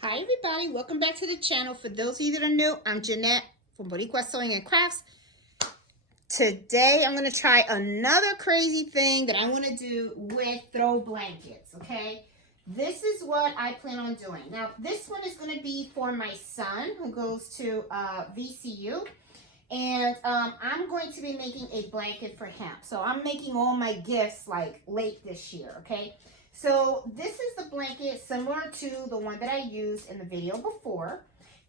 Hi everybody, welcome back to the channel. For those of you that are new, I'm Jeanette from Boricua Sewing and Crafts. Today I'm going to try another crazy thing that I want to do with throw blankets, okay? This is what I plan on doing. Now this one is going to be for my son who goes to VCU. And I'm going to be making a blanket for him. So I'm making all my gifts like late this year, okay? So this is the blanket similar to the one that I used in the video before.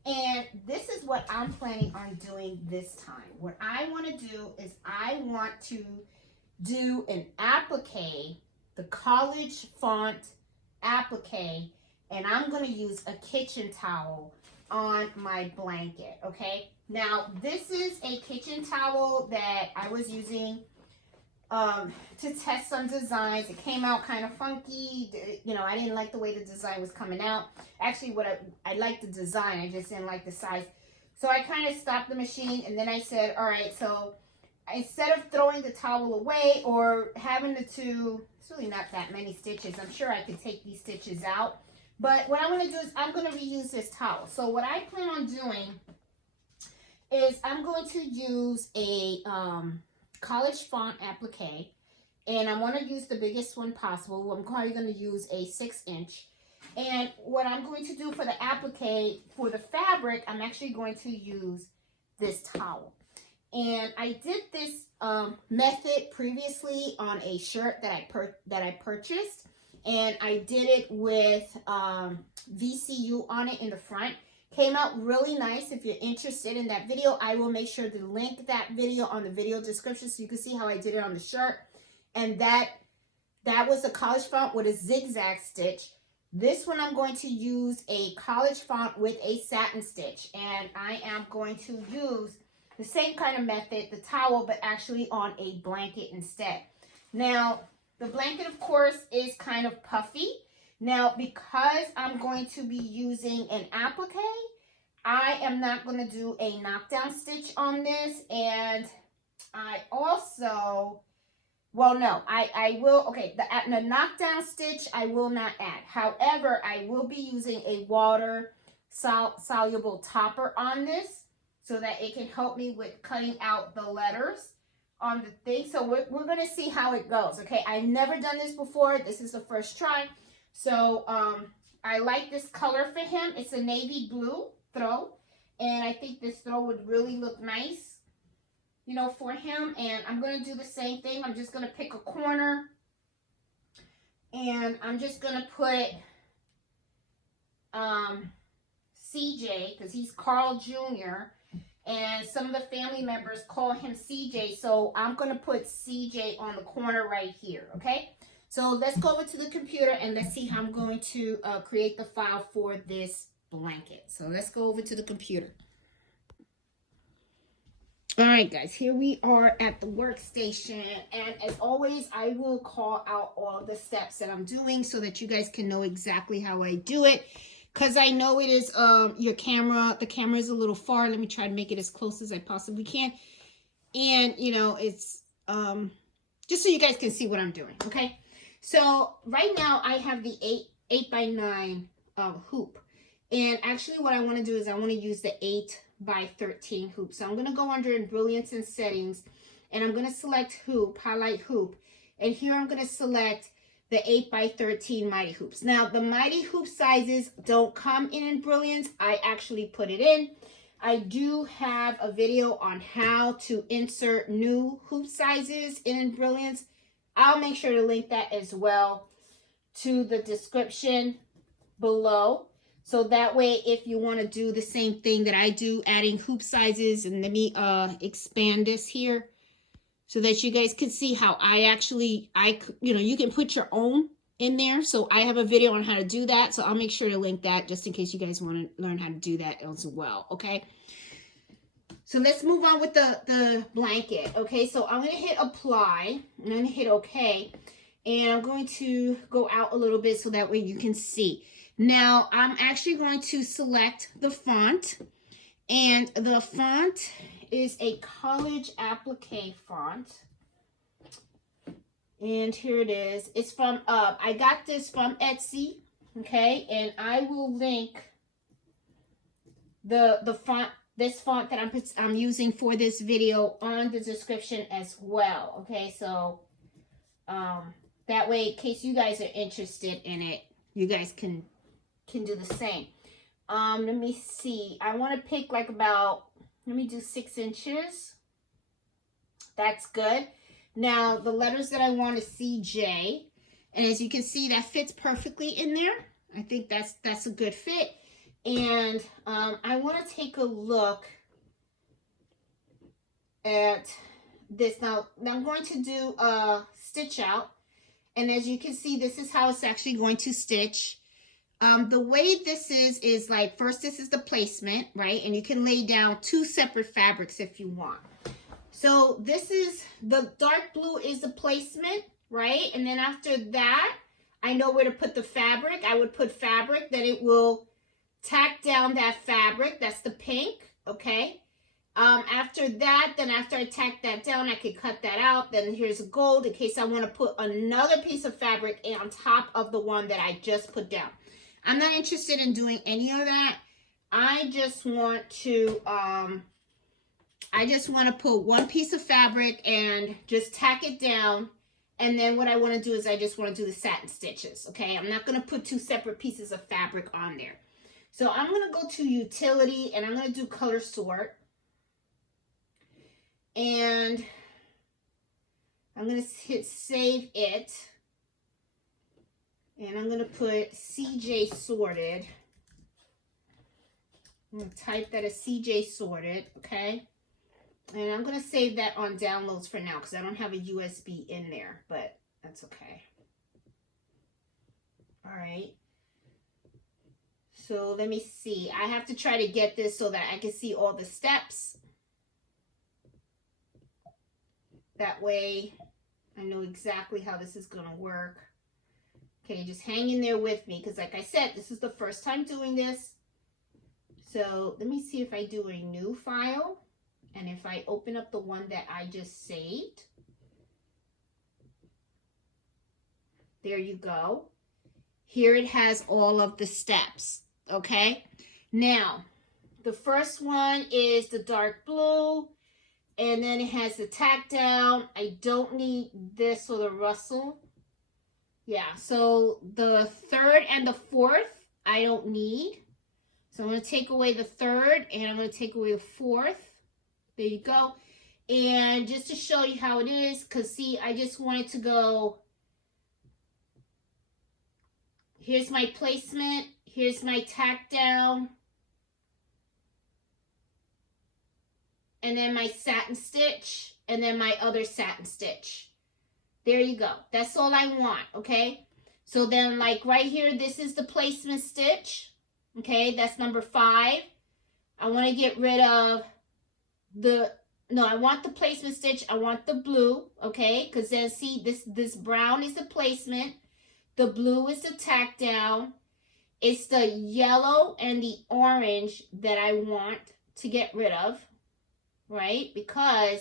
And this is what I'm planning on doing this time. What I want to do is I want to do an applique, the college font applique, and I'm going to use a kitchen towel on my blanket, okay? Now, this is a kitchen towel that I was using to test some designs. It came out kind of funky. You know, I didn't like the way the design was coming out. Actually, I liked the design. I just didn't like the size. So I kind of stopped the machine, and then I said, all right, so instead of throwing the towel away or having it's really not that many stitches. I'm sure I could take these stitches out. But what I'm going to do is I'm going to reuse this towel. So what I plan on doing is I'm going to use a college font applique, and I want to use the biggest one possible. I'm probably going to use a 6-inch. And what I'm going to do for the applique, for the fabric, I'm actually going to use this towel. And I did this method previously on a shirt that I purchased, and I did it with VCU on it in the front. Came out really nice. If you're interested in that video, I will make sure to link that video on the video description so you can see how I did it on the shirt. And that was a college font with a zigzag stitch. This one I'm going to use a college font with a satin stitch, and I am going to use the same kind of method, the towel, but actually on a blanket instead. Now, the blanket, of course, is kind of puffy. Now, because I'm going to be using an applique, I am not going to do a knockdown stitch on this. And I also, well, no, I will, okay, the knockdown stitch I will not add. However, I will be using a water soluble topper on this, so that it can help me with cutting out the letters on the thing. So we're going to see how it goes, okay? I've never done this before. This is the first try. So I like this color for him. It's a navy blue throw, and I think this throw would really look nice, you know, for him. And I'm going to do the same thing. I'm just going to pick a corner, and I'm just going to put CJ, because he's Carl Jr., and some of the family members call him CJ, so I'm going to put CJ on the corner right here, okay? So let's go over to the computer and let's see how I'm going to create the file for this blanket. So let's go over to the computer. All right, guys, here we are at the workstation, and as always, I will call out all the steps that I'm doing so that you guys can know exactly how I do it. Because I know it is the camera is a little far. Let me try to make it as close as I possibly can. And, you know, it's just so you guys can see what I'm doing, okay? So right now I have the 8x9 hoop. And actually what I want to do is I want to use the 8x13 hoop. So I'm going to go under in Brilliance and Settings, and I'm going to select Hoop, Highlight Hoop. And here I'm going to select the 8x13 Mighty Hoops. Now, the Mighty Hoop sizes don't come in Brilliance. I actually put it in. I do have a video on how to insert new hoop sizes in Brilliance. I'll make sure to link that as well to the description below. So that way, if you want to do the same thing that I do, adding hoop sizes, and let me expand this here, so that you guys can see how you know, you can put your own in there. So I have a video on how to do that. So I'll make sure to link that just in case you guys want to learn how to do that as well. Okay. So let's move on with the blanket. Okay. So I'm going to hit apply, and I'm going to hit okay. And I'm going to go out a little bit so that way you can see. Now I'm actually going to select the font, and the font is a college applique font, and here it is. It's from I got this from Etsy, okay, and I will link the font, this font that I'm using for this video on the description as well. Okay, so that way, in case you guys are interested in it, you guys can do the same. Let me see. I want to pick like about, let me do 6 inches. That's good. Now, the letters that I want is CJ. And as you can see, that fits perfectly in there. I think that's a good fit. And I want to take a look at this. Now I'm going to do a stitch out. And as you can see, this is how it's actually going to stitch. The way this is like, first this is the placement, right? And you can lay down 2 separate fabrics if you want. So this is, the dark blue is the placement, right? And then after that, I know where to put the fabric. I would put fabric, then it will tack down that fabric. That's the pink, okay? After that, then after I tack that down, I can cut that out. Then here's gold in case I want to put another piece of fabric on top of the one that I just put down. I'm not interested in doing any of that. I just want to put one piece of fabric and just tack it down. And then what I want to do is I just want to do the satin stitches, okay? I'm not going to put 2 separate pieces of fabric on there. So I'm going to go to utility and I'm going to do color sort. And I'm going to hit save it. And I'm going to put CJ sorted. I'm going to type that as CJ sorted, okay? And I'm going to save that on downloads for now because I don't have a USB in there, but that's okay. All right. So let me see. I have to try to get this so that I can see all the steps. That way I know exactly how this is going to work. Okay, just hang in there with me because like I said, this is the first time doing this. So let me see if I do a new file. And if I open up the one that I just saved, there you go. Here it has all of the steps, okay? Now, the first one is the dark blue, and then it has the tack down. I don't need this or the rustle. Yeah, so the 3rd and the 4th, I don't need. So I'm going to take away the 3rd, and I'm going to take away the 4th. There you go. And just to show you how it is, because see, I just wanted to go, here's my placement, here's my tack down, and then my satin stitch, and then my other satin stitch. There you go. That's all I want, okay? So then like right here, this is the placement stitch, okay? That's number 5. I want to get rid of I want the placement stitch. I want the blue, okay? Because then see, this brown is the placement. The blue is the tack down. It's the yellow and the orange that I want to get rid of, right? Because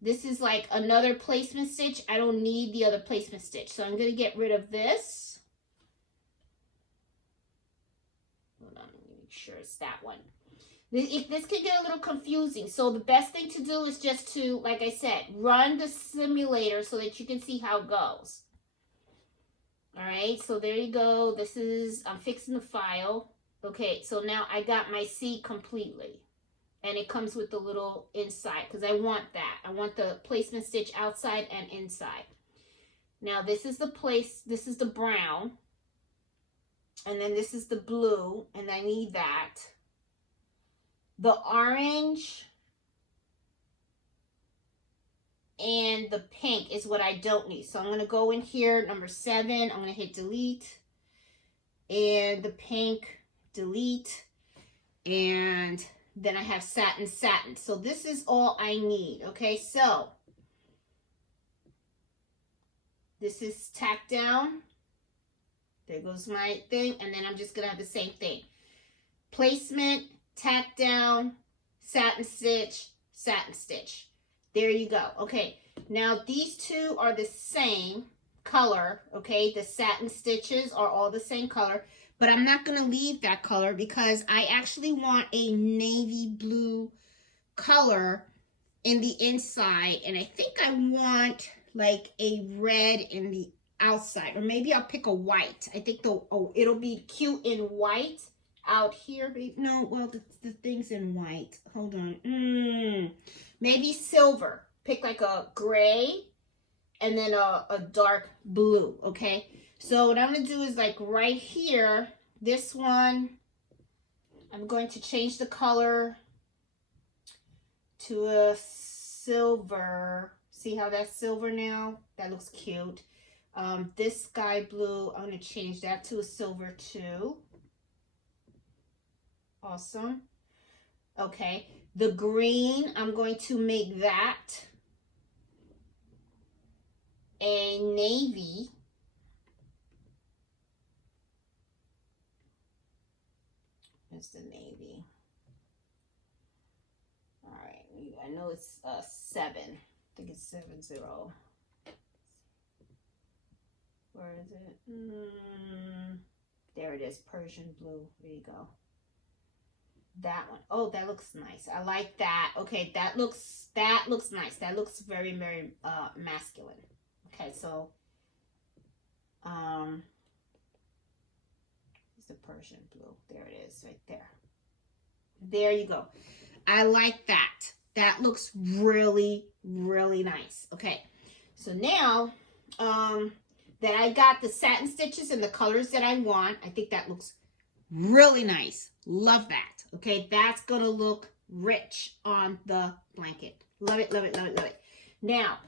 this is like another placement stitch. I don't need the other placement stitch. So I'm going to get rid of this. Hold on, let me make sure it's that one. This can get a little confusing. So the best thing to do is just to, like I said, run the simulator so that you can see how it goes. All right, so there you go. This is, I'm fixing the file. Okay, so now I got my C completely. And it comes with the little inside because I want that. I want the placement stitch outside and inside. Now this is the this is the brown. And then this is the blue, and I need that. The orange and the pink is what I don't need. So I'm going to go in here, number 7. I'm going to hit delete. And the pink, delete. And then I have satin, satin. So this is all I need. Okay, so this is tacked down. There goes my thing. And then I'm just going to have the same thing. Placement, tack down, satin stitch, satin stitch. There you go. Okay, now these two are the same color, okay? The satin stitches are all the same color, but I'm not going to leave that color because I actually want a navy blue color in the inside, and I think I want like a red in the outside, or maybe I'll pick a white. I think it'll be cute in white out here. No, well, the thing's in white. Hold on. Maybe silver. Pick like a gray and then a dark blue, okay? So what I'm going to do is like right here, this one, I'm going to change the color to a silver. See how that's silver now? That looks cute. This sky blue, I'm going to change that to a silver too. Awesome. Okay. The green, I'm going to make that a navy. That's the navy. All right. I know it's 7. I think it's 70. Where is it? There it is. Persian blue. There you go. That one. Oh, that looks nice. I like that. Okay, that looks nice. That looks very, very masculine. Okay, so it's the Persian blue. There it is, right there. There you go. I like that. That looks really, really nice. Okay, so now that I got the satin stitches and the colors that I want, I think that looks really nice. Love that. Okay, that's going to look rich on the blanket. Love it, love it, love it, love it. Now,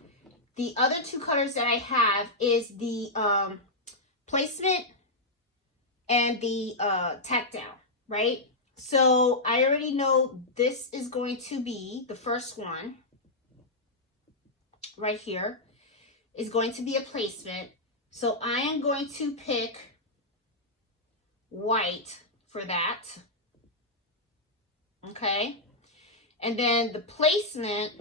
the other 2 colors that I have is the placement and the tack down, right? So I already know this is going to be the first one right here is going to be a placement. So I am going to pick white for that. Okay. And then the placement,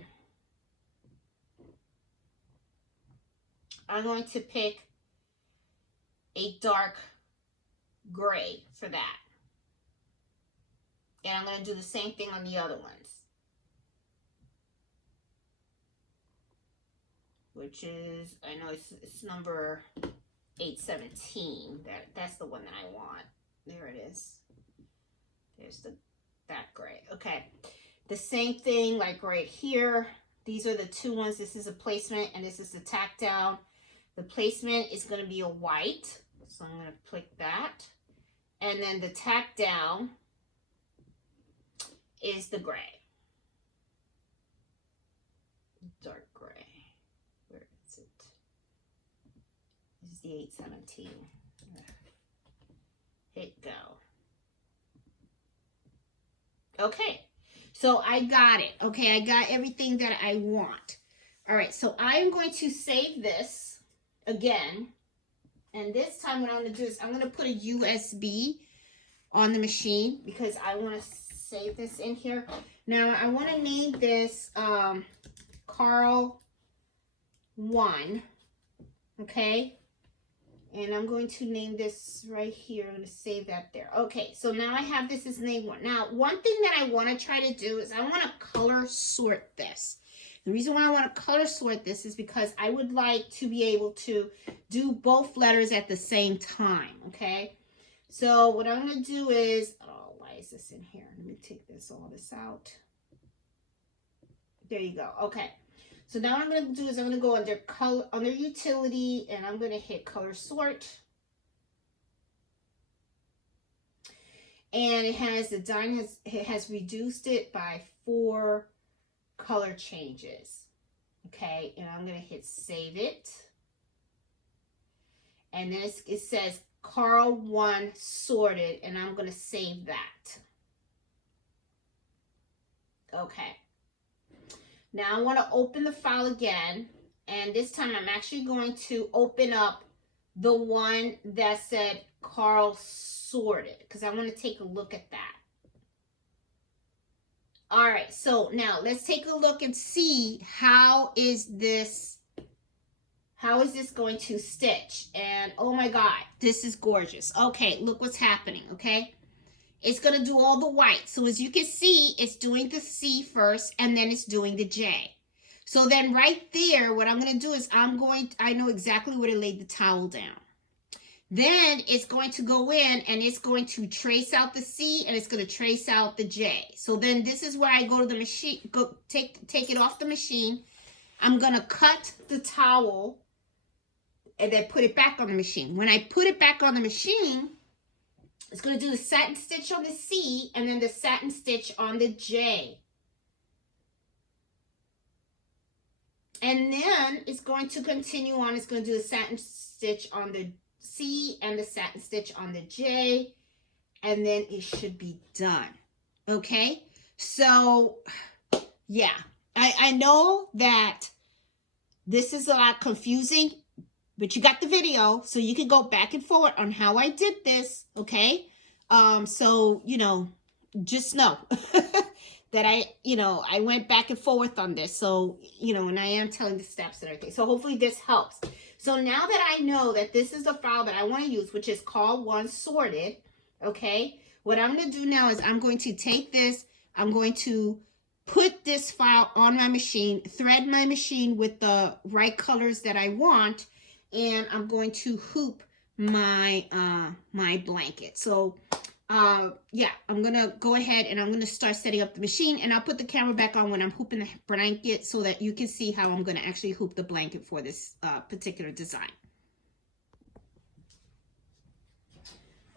I'm going to pick a dark gray for that. And I'm going to do the same thing on the other ones. Which is, I know it's number 817. That's the one that I want. There it is. There's that gray. Okay. The same thing like right here. These are the 2 ones. This is a placement and this is the tack down. The placement is going to be a white. So I'm going to click that. And then the tack down is the gray. Dark gray. Where is it? This is the 817. Hit go. Okay. So I got it. Okay. I got everything that I want. All right. So I am going to save this again. And this time what I'm going to do is I'm going to put a USB on the machine because I want to save this in here. Now I want to name this Carl 1. Okay. And I'm going to name this right here. I'm going to save that there. Okay, so now I have this as name 1. Now, one thing that I want to try to do is I want to color sort this. The reason why I want to color sort this is because I would like to be able to do both letters at the same time, okay? So what I'm going to do is, oh, why is this in here? Let me take all this out. There you go. Okay. So now what I'm going to do is I'm going to go under color, under utility, and I'm going to hit color sort. And it has it has reduced it by 4 color changes. Okay, and I'm going to hit save it. And then it says Carl 1 sorted, and I'm going to save that. Okay. Now I want to open the file again, and this time I'm actually going to open up the one that said Carl sorted because I want to take a look at that. All right, so now let's take a look and see how is this how is this going to stitch? And oh my God, this is gorgeous. Okay, look what's happening, okay? It's gonna do all the white. So as you can see, it's doing the C first and then it's doing the J. So then right there, what I'm gonna do is I know exactly where to lay the towel down. Then it's going to go in and it's going to trace out the C and it's going to trace out the J. So then this is where I go to the machine, take it off the machine. I'm going to cut the towel and then put it back on the machine. When I put it back on the machine, it's going to do the satin stitch on the C and then the satin stitch on the J. And then it's going to continue on. It's going to do the satin stitch on the C and the satin stitch on the J. And then it should be done. Okay? So, yeah. I know that this is a lot confusing, but you got the video, so you can go back and forward on how I did this, okay? So, you know, just know that I went back and forth on this. So, you know, and I am telling the steps and everything. So hopefully this helps. So now that I know that this is the file that I want to use, which is called One Sorted, okay? What I'm going to do now is I'm going to take this, I'm going to put this file on my machine, thread my machine with the right colors that I want, and I'm going to hoop my my blanket. So yeah, I'm gonna go ahead and I'm gonna start setting up the machine, and I'll put the camera back on when I'm hooping the blanket so that you can see how I'm gonna actually hoop the blanket for this particular design.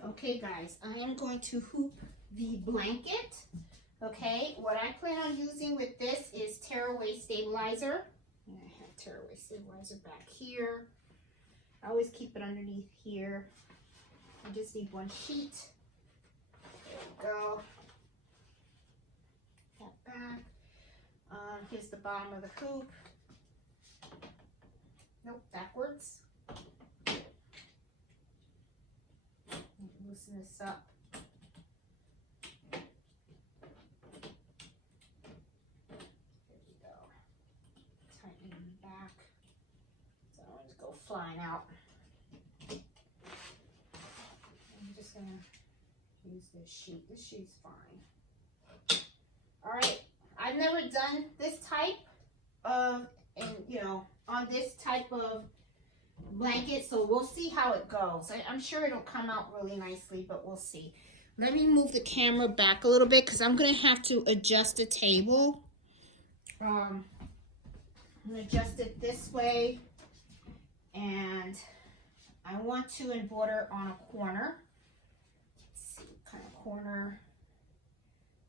Okay guys, I am going to hoop the blanket. Okay, what I plan on using with this is tearaway stabilizer. And I have tearaway stabilizer back here. I always keep it underneath here. I just need one sheet. There we go. That back. Here's the bottom of the hoop. Nope, backwards. Loosen this up. Back. So I'm just go flying out. I'm just gonna use this sheet. This sheet's fine. All right, I've never done this type of, on this type of blanket, so we'll see how it goes. I'm sure it'll come out really nicely, but we'll see. Let me move the camera back a little bit because I'm gonna have to adjust the table. I'm going to adjust it this way, and I want to embroider on a corner. Let's see what kind of corner.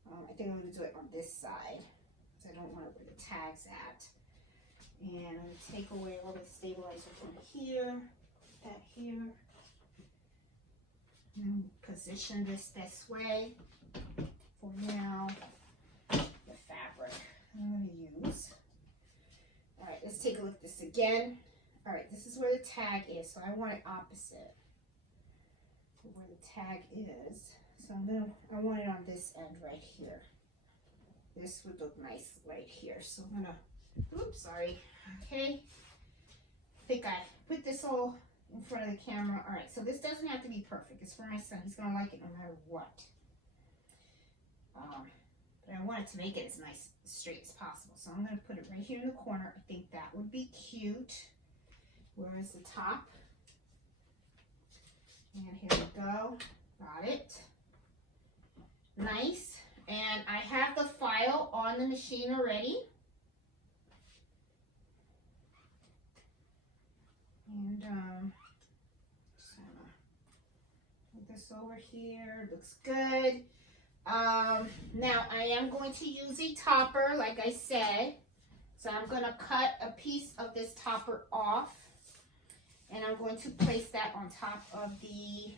I think I'm going to do it on this side because I don't want it where the tag's at. And I'm going to take away all the stabilizer from here, put that here, and position this way for now. The fabric I'm going to use. All right, let's take a look at this again. All right, this is where the tag is, so I want it opposite to where the tag is. So I want it on this end right here. This would look nice right here. So I'm gonna, oops, sorry. Okay, I think I put this all in front of the camera. All right, so this doesn't have to be perfect. It's for my son. He's gonna like it no matter what. But I wanted to make it as nice, straight as possible. So I'm going to put it right here in the corner. I think that would be cute. Where is the top? And here we go. Got it. Nice. And I have the file on the machine already. And just gonna put this over here. Looks good. Now I am going to use a topper, like I said. So I'm going to cut a piece of this topper off, and I'm going to place that on top of the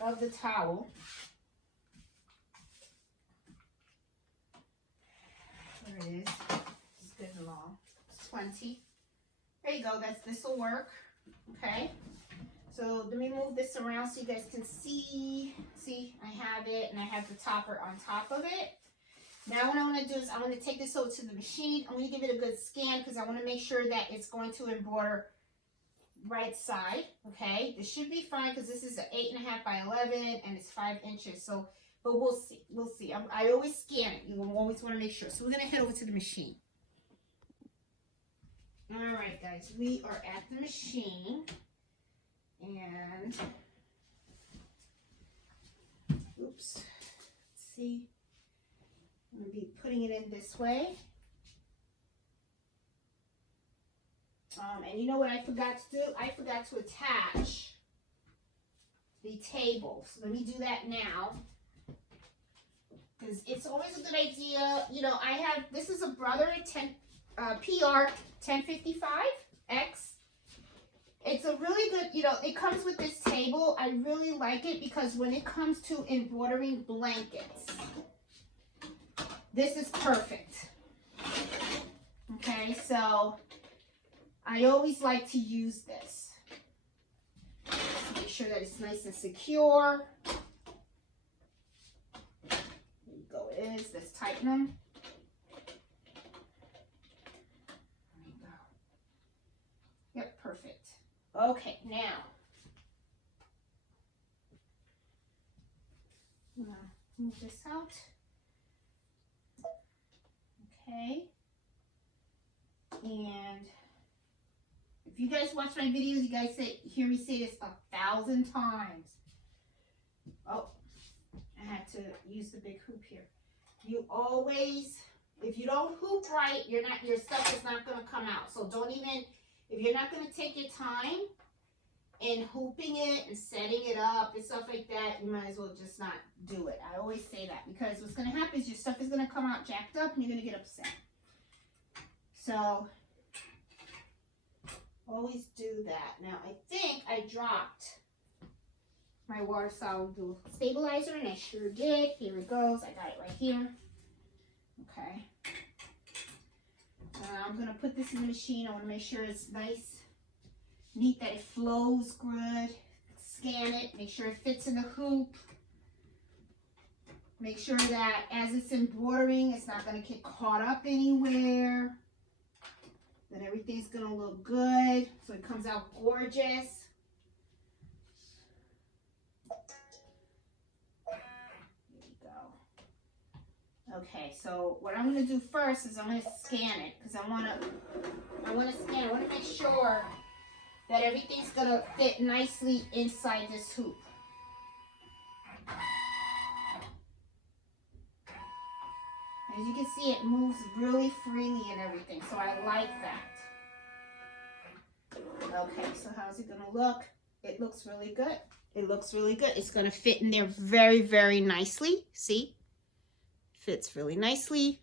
of the towel. There it is. It's good and long. It's 20. There you go. This will work. Okay. So let me move this around so you guys can see. See, I have it, and I have the topper on top of it. Now what I want to do is I want to take this over to the machine. I'm going to give it a good scan because I want to make sure that it's going to embroider right side. Okay, this should be fine because this is an 8.5 by 11 and it's 5 inches. So, but we'll see. We'll see. I always scan it. You always want to make sure. So we're going to head over to the machine. All right, guys, we are at the machine, and oops, let's see. I'm going to be putting it in this way. And you know what I forgot to do? I forgot to attach the table. So let me do that now. Because it's always a good idea. You know, I have, this is a Brother PR 1055X. It's a really good, you know, it comes with this table. I really like it because when it comes to embroidering blankets, this is perfect. Okay, so I always like to use this. Make sure that it's nice and secure. There you go, it is. Let's tighten them. There you go. Yep, perfect. Okay, now. I'm gonna move this out. Okay. And if you guys watch my videos, you guys hear me say this 1,000 times. Oh, I had to use the big hoop here. You always, if you don't hoop right, your stuff is not going to come out. So don't even, if you're not going to take your time in hooping it and setting it up and stuff like that, you might as well just not do it. I always say that because what's going to happen is your stuff is going to come out jacked up and you're going to get upset. So always do that. Now I think I dropped my water soluble stabilizer and I sure did. Here it goes. I got it right here. Okay. I'm going to put this in the machine. I want to make sure it's nice, neat, that it flows good. Scan it. Make sure it fits in the hoop. Make sure that as it's embroidering, it's not going to get caught up anywhere. That everything's going to look good. So it comes out gorgeous. There you go. Okay, so what I'm going to do first is I'm going to scan it because I want to scan. I want to make sure that everything's going to fit nicely inside this hoop. As you can see, it moves really freely and everything, so I like that. Okay, so how's it gonna look? It looks really good. It looks really good. It's gonna fit in there very, very nicely. See? Fits really nicely.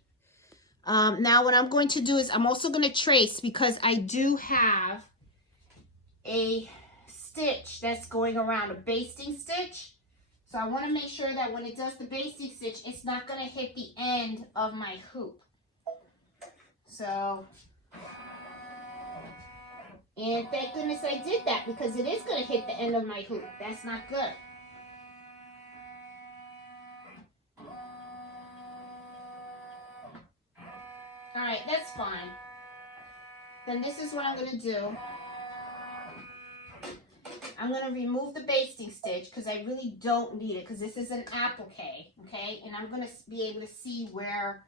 Now what I'm going to do is I'm also gonna trace because I do have a stitch that's going around, a basting stitch. So I want to make sure that when it does the basting stitch, it's not going to hit the end of my hoop. So, and thank goodness I did that because it is going to hit the end of my hoop. That's not good. All right, that's fine. Then this is what I'm going to do. I'm going to remove the basting stitch because I really don't need it because this is an applique, okay? And I'm going to be able to see where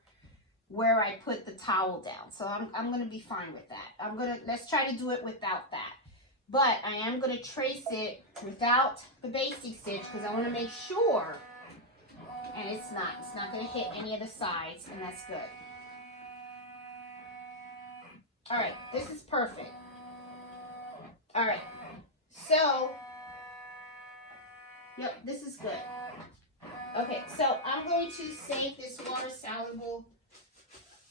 I put the towel down. So I'm going to be fine with that. Let's try to do it without that. But I am going to trace it without the basting stitch because I want to make sure, and it's not going to hit any of the sides, and that's good. All right, this is perfect. All right. So, yep, this is good. Okay, so I'm going to save this water-soluble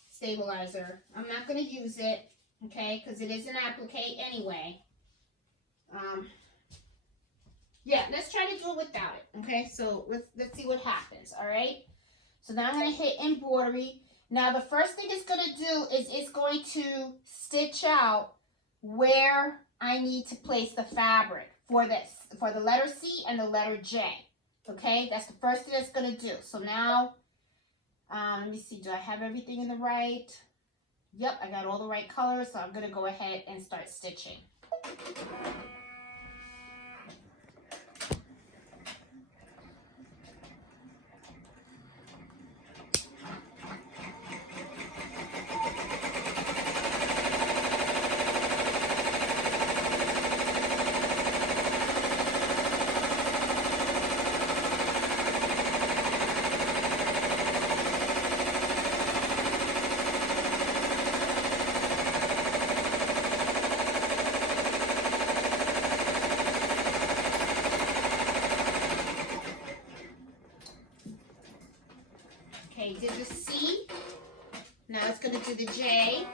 stabilizer. I'm not going to use it, okay, because it is an applique anyway. Yeah, let's try to do it without it, okay? So, let's see what happens, all right? So, now I'm going to hit embroidery. Now, the first thing it's going to do is it's going to stitch out where I need to place the fabric for the letter C and the letter J. Okay, that's the first thing it's going to do. So now Let me see, do I have everything in the right? Yep, I got all the right colors, so I'm going to go ahead and start stitching. Okay, did the C. Now it's going to do the J.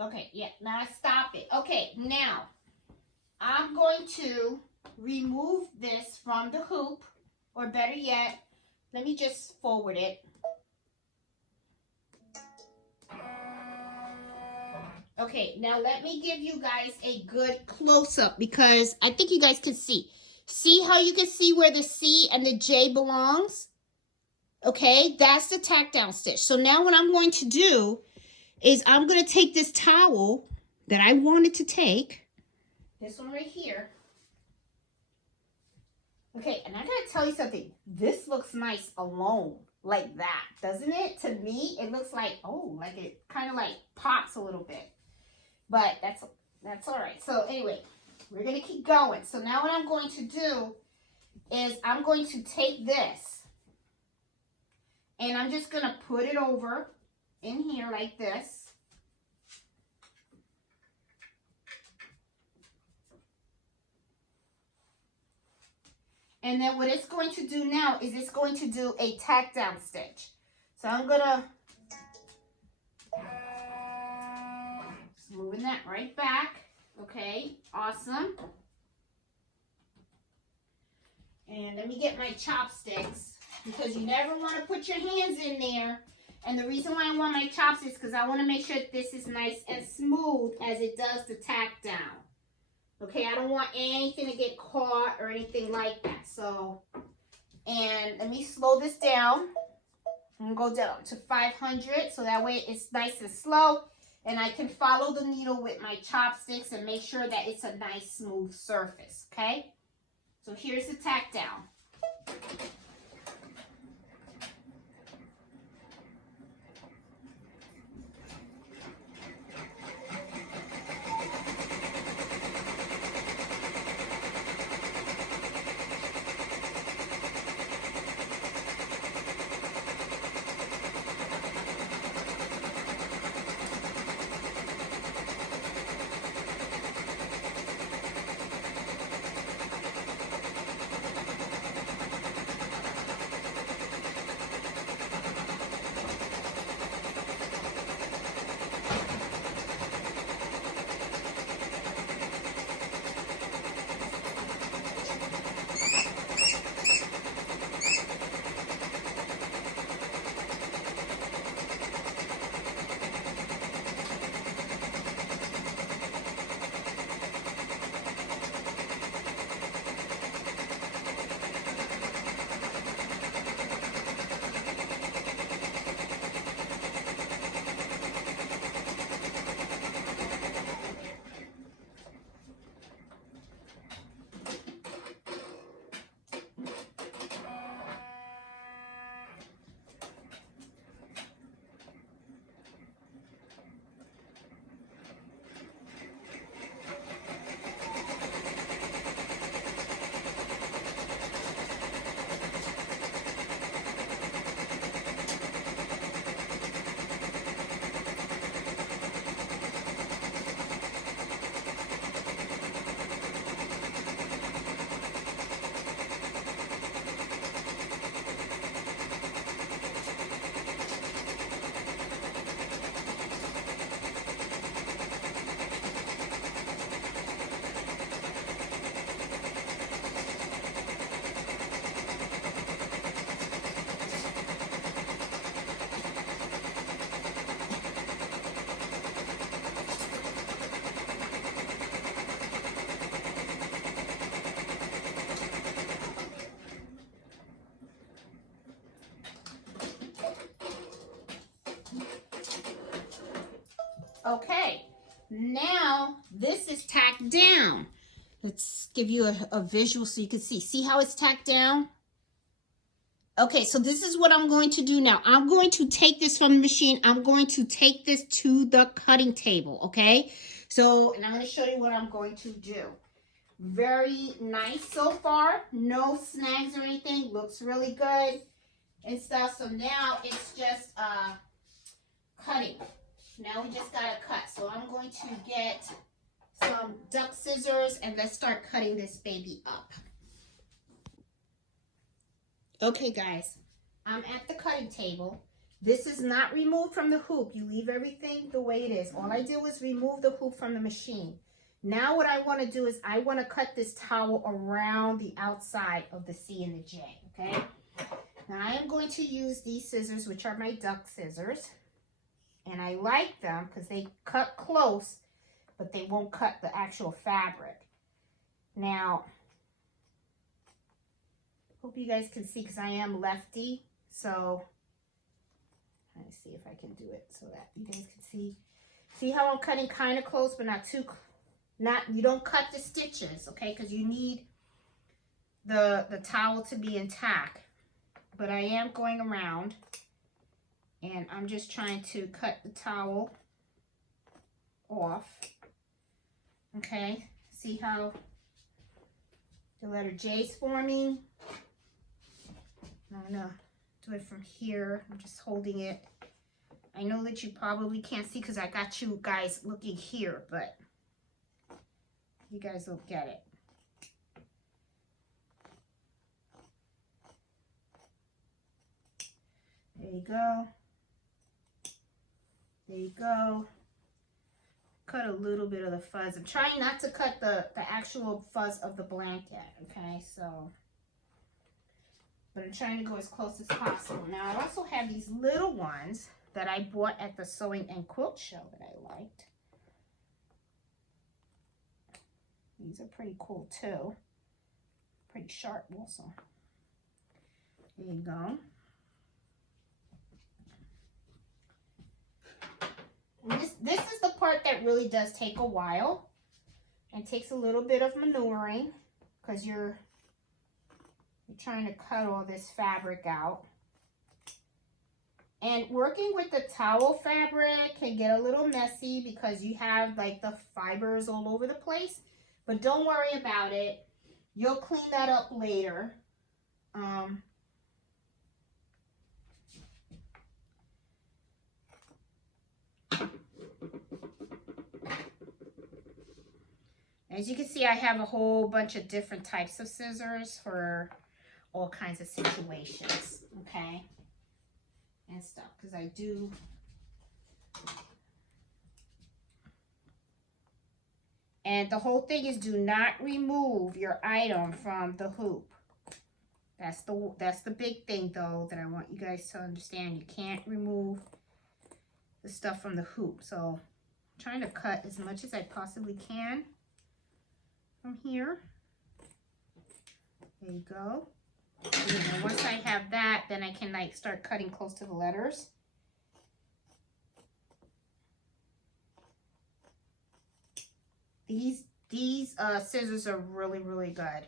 Okay, yeah, now I stop it. Okay, now I'm going to remove this from the hoop, or better yet, let me just forward it. Okay, now let me give you guys a good close-up because I think you guys can see. See how you can see where the C and the J belongs? Okay, that's the tack down stitch. So now what I'm going to do is I'm going to take this towel that I wanted to take, this one right here. Okay, and I got to tell you something. This looks nice alone, like that, doesn't it? To me, it looks like, oh, like it kind of like pops a little bit. But that's all right. So anyway, we're going to keep going. So now what I'm going to do is I'm going to take this and I'm just going to put it over in here like this. And then what it's going to do now is it's going to do a tack down stitch. So I'm going to just moving that right back. Okay, awesome. And let me get my chopsticks because you never want to put your hands in there. And the reason why I want my chopsticks is because I want to make sure that this is nice and smooth as it does the tack down. Okay, I don't want anything to get caught or anything like that. So, and let me slow this down. I'm going to go down to 500 so that way it's nice and slow. And I can follow the needle with my chopsticks and make sure that it's a nice smooth surface. Okay, so here's the tack down. Okay, now this is tacked down. Let's give you a visual so you can see. See how it's tacked down? Okay, so this is what I'm going to do now. I'm going to take this from the machine. I'm going to take this to the cutting table, okay? So, and I'm going to show you what I'm going to do. Very nice so far. No snags or anything. Looks really good and stuff. So now it's just cutting. Now we just got to cut. So I'm going to get some duck scissors and let's start cutting this baby up. Okay guys, I'm at the cutting table. This is not removed from the hoop. You leave everything the way it is. All I did was remove the hoop from the machine. Now what I want to do is I want to cut this towel around the outside of the C and the J, okay? Now I am going to use these scissors, which are my duck scissors. And I like them because they cut close, but they won't cut the actual fabric. Now, hope you guys can see because I am lefty. So, let me see if I can do it so that you guys can see. See how I'm cutting kind of close, but not too, you don't cut the stitches, okay? Because you need the towel to be intact. But I am going around and I'm just trying to cut the towel off. Okay, see how the letter J is forming? I'm gonna do it from here. I'm just holding it. I know that you probably can't see because I got you guys looking here, but you guys will get it. There you go. There you go. Cut a little bit of the fuzz. I'm trying not to cut the actual fuzz of the blanket, okay? So, but I'm trying to go as close as possible. Now, I also have these little ones that I bought at the Sewing and Quilt Show that I liked. These are pretty cool too. Pretty sharp also. There you go. And this is the part that really does take a while and takes a little bit of maneuvering because you're trying to cut all this fabric out. And working with the towel fabric can get a little messy because you have like the fibers all over the place. But don't worry about it. You'll clean that up later. As you can see, I have a whole bunch of different types of scissors for all kinds of situations, okay? And stuff, because I do. And the whole thing is do not remove your item from the hoop. That's the big thing, though, that I want you guys to understand. You can't remove the stuff from the hoop. So I'm trying to cut as much as I possibly can from here. There you go. And once I have that, then I can like start cutting close to the letters. These scissors are really, really good.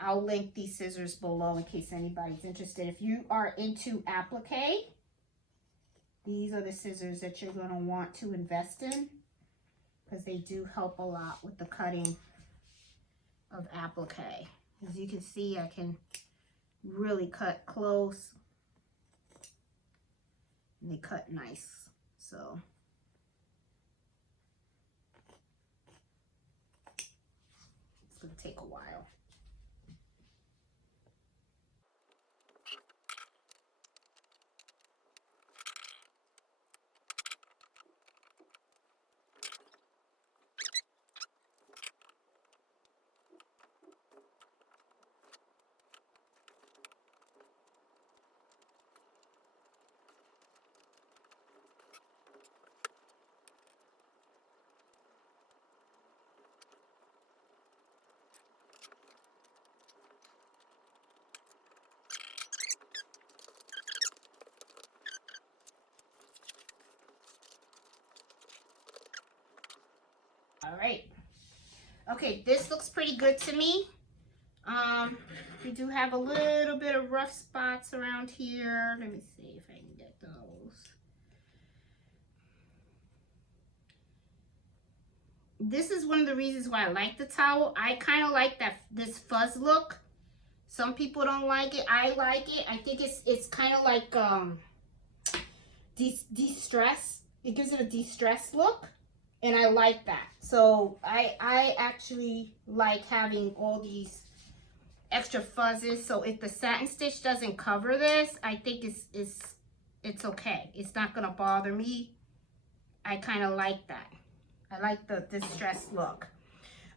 I'll link these scissors below in case anybody's interested. If you are into applique, these are the scissors that you're going to want to invest in because they do help a lot with the cutting of applique. As you can see, I can really cut close and they cut nice. So it's going to take a while. All right. Okay, this looks pretty good to me. We do have a little bit of rough spots around here. Let me see if I can get those. This is one of the reasons why I like the towel. I kind of like this fuzz look. Some people don't like it. I like it. I think it's kind of like de-stress. It gives it a de-stress look, and I like that. So I actually like having all these extra fuzzes. So if the satin stitch doesn't cover this, I think it's okay. It's not gonna bother me. I kind of like that. I like the distressed look.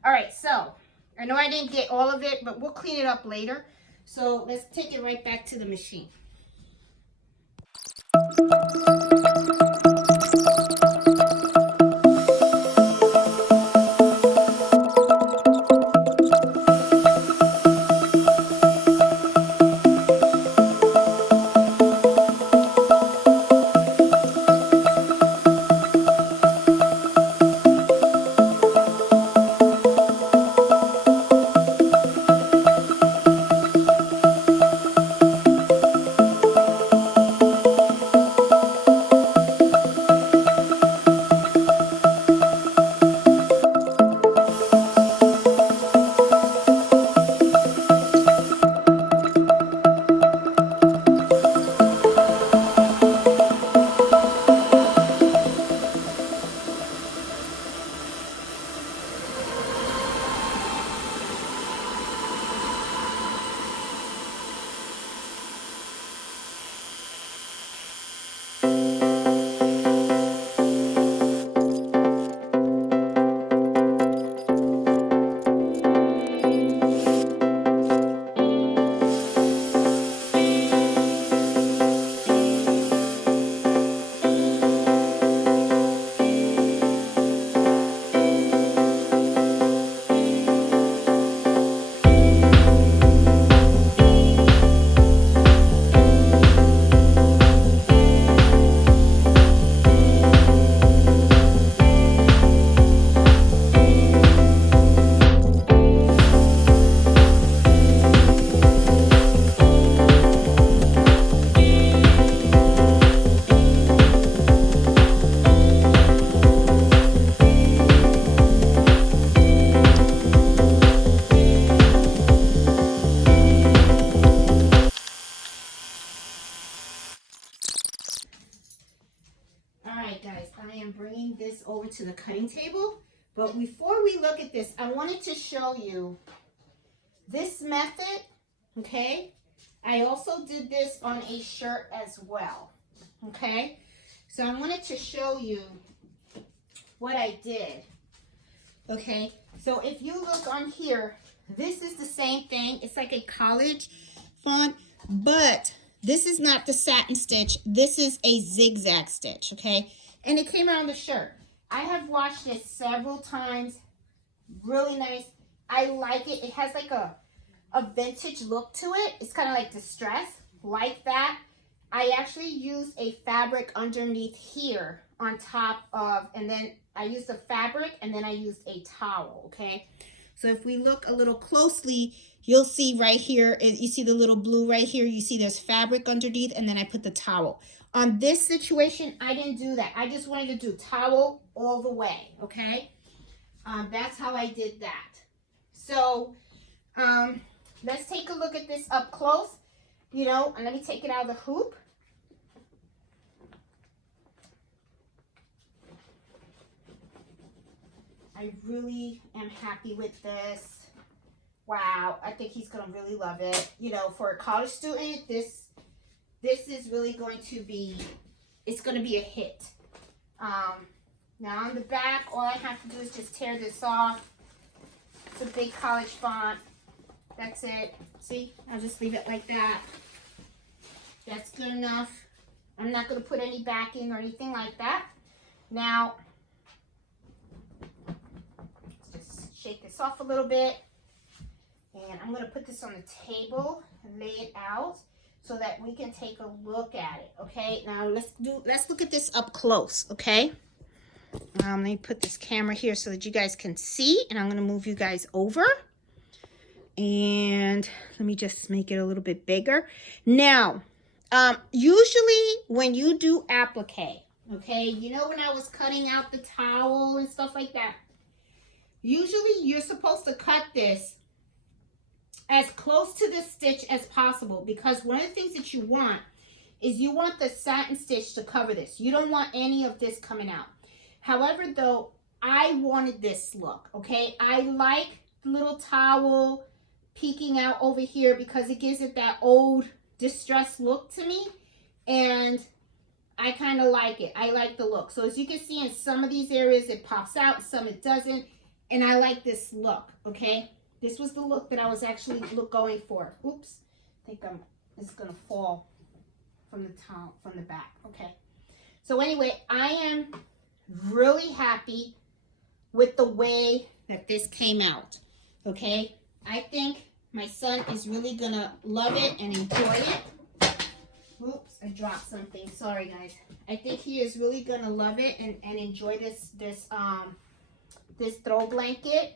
All right, so I know I didn't get all of it, but we'll clean it up later. So let's take it right back to the machine. Over to the cutting table, but before we look at this, I wanted to show you this method. Okay, I also did this on a shirt as well. Okay, so I wanted to show you what I did. Okay, so if you look on here, this is the same thing. It's like a college font, but this is not the satin stitch. This is a zigzag stitch. Okay, and it came around the shirt. I have washed this several times. Really nice. I like it. It has like a vintage look to it. It's kind of like distressed, like that. I actually used a fabric underneath here on top of, and then I used the fabric and then I used a towel, okay? So if we look a little closely, you'll see right here, you see the little blue right here, you see there's fabric underneath, and then I put the towel. On this situation, I didn't do that. I just wanted to do towel all the way, okay? That's how I did that. So let's take a look at this up close, you know, and let me take it out of the hoop. I really am happy with this. Wow, I think he's gonna really love it. You know, for a college student, this is really going to be, it's going to be a hit. Now on the back, all I have to do is just tear this off. It's a big college font. That's it. See, I'll just leave it like that. That's good enough. I'm not going to put any backing or anything like that. Now, let's just shake this off a little bit. And I'm going to put this on the table and lay it out so that we can take a look at it, okay? Now let's look at this up close, okay? Let me put this camera here so that you guys can see, and I'm going to move you guys over. And let me just make it a little bit bigger. Now, usually when you do applique, okay, you know when I was cutting out the towel and stuff like that, usually you're supposed to cut this as close to the stitch as possible, because one of the things that you want is you want the satin stitch to cover this. You don't want any of this coming out. However, though, I wanted this look, okay? I like the little towel peeking out over here because it gives it that old distressed look to me, and I kind of like it. I like the look. So as you can see, in some of these areas it pops out, some it doesn't, and I like this look, okay? This was the look that I was actually going for. Oops, I think it's gonna fall from the top, from the back. Okay, so anyway, I am really happy with the way that this came out. Okay, I think my son is really gonna love it and enjoy it. Oops, I dropped something. Sorry, guys. I think he is really gonna love it and enjoy this throw blanket.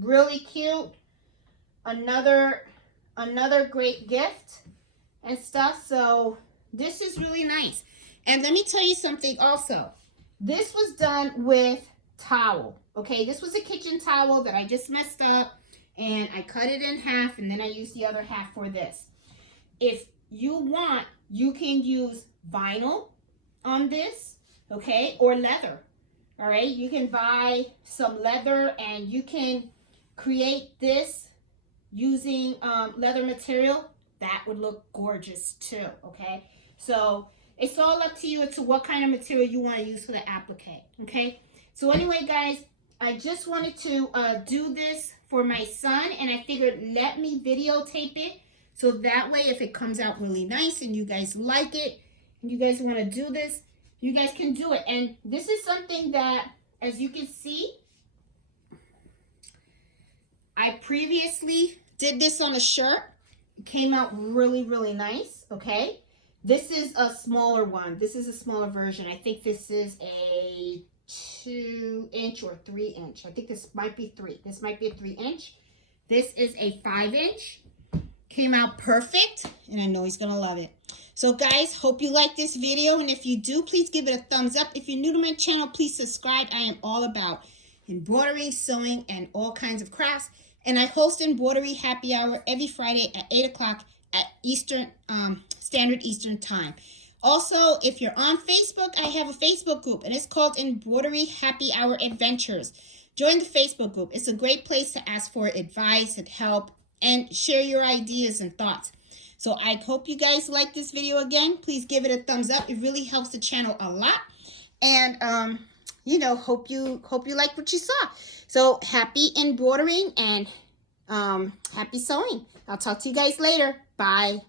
Really cute. Another great gift and stuff. So this is really nice. And let me tell you something also. This was done with towel. Okay, this was a kitchen towel that I just messed up, and I cut it in half, and then I used the other half for this. If you want, you can use vinyl on this, okay, or leather. All right, you can buy some leather and you can create this using leather material. That would look gorgeous too, okay? So it's all up to you as to what kind of material you want to use for the applique, okay? So anyway, guys, I just wanted to do this for my son, and I figured let me videotape it so that way if it comes out really nice and you guys like it and you guys want to do this, you guys can do it. And this is something that, as you can see, I previously did this on a shirt. It came out really, really nice, okay? This is a smaller one. This is a smaller version. I think this is a 2-inch or 3-inch. I think this might be 3. This might be a 3-inch. This is a 5-inch. Came out perfect, and I know he's gonna love it. So guys, hope you like this video, and if you do, please give it a thumbs up. If you're new to my channel, please subscribe. I am all about embroidery, sewing, and all kinds of crafts, and I host Embroidery Happy Hour every Friday at 8 o'clock at Standard Eastern Time. Also, if you're on Facebook, I have a Facebook group, and it's called Embroidery Happy Hour Adventures. Join the Facebook group. It's a great place to ask for advice and help and share your ideas and thoughts. So I hope you guys like this video again. Please give it a thumbs up. It really helps the channel a lot. And, you know, hope you like what you saw. So happy embroidering and happy sewing. I'll talk to you guys later. Bye.